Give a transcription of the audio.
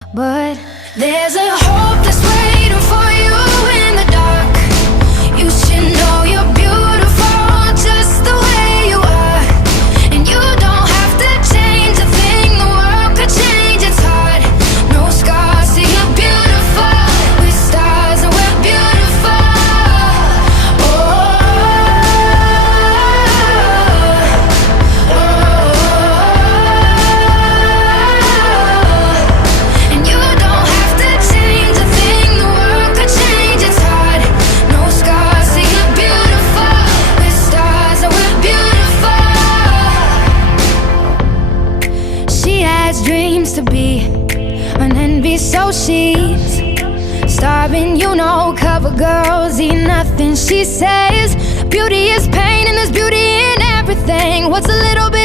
But there's a hope that's waiting for you in the dark. You should know you're beautiful just the way you are. And you don't have to change a thing, the world could change, it's hard. No scars, see you're beautiful. We're stars and we're beautiful. And you don't have to change a thing, the world could change, it's hard. No scars, see you're beautiful. We're stars and we're beautiful. She has dreams to be an envy, so she's starving, you know, cover girls eat nothing. She says beauty is pain and there's beauty in everything. What's a little bit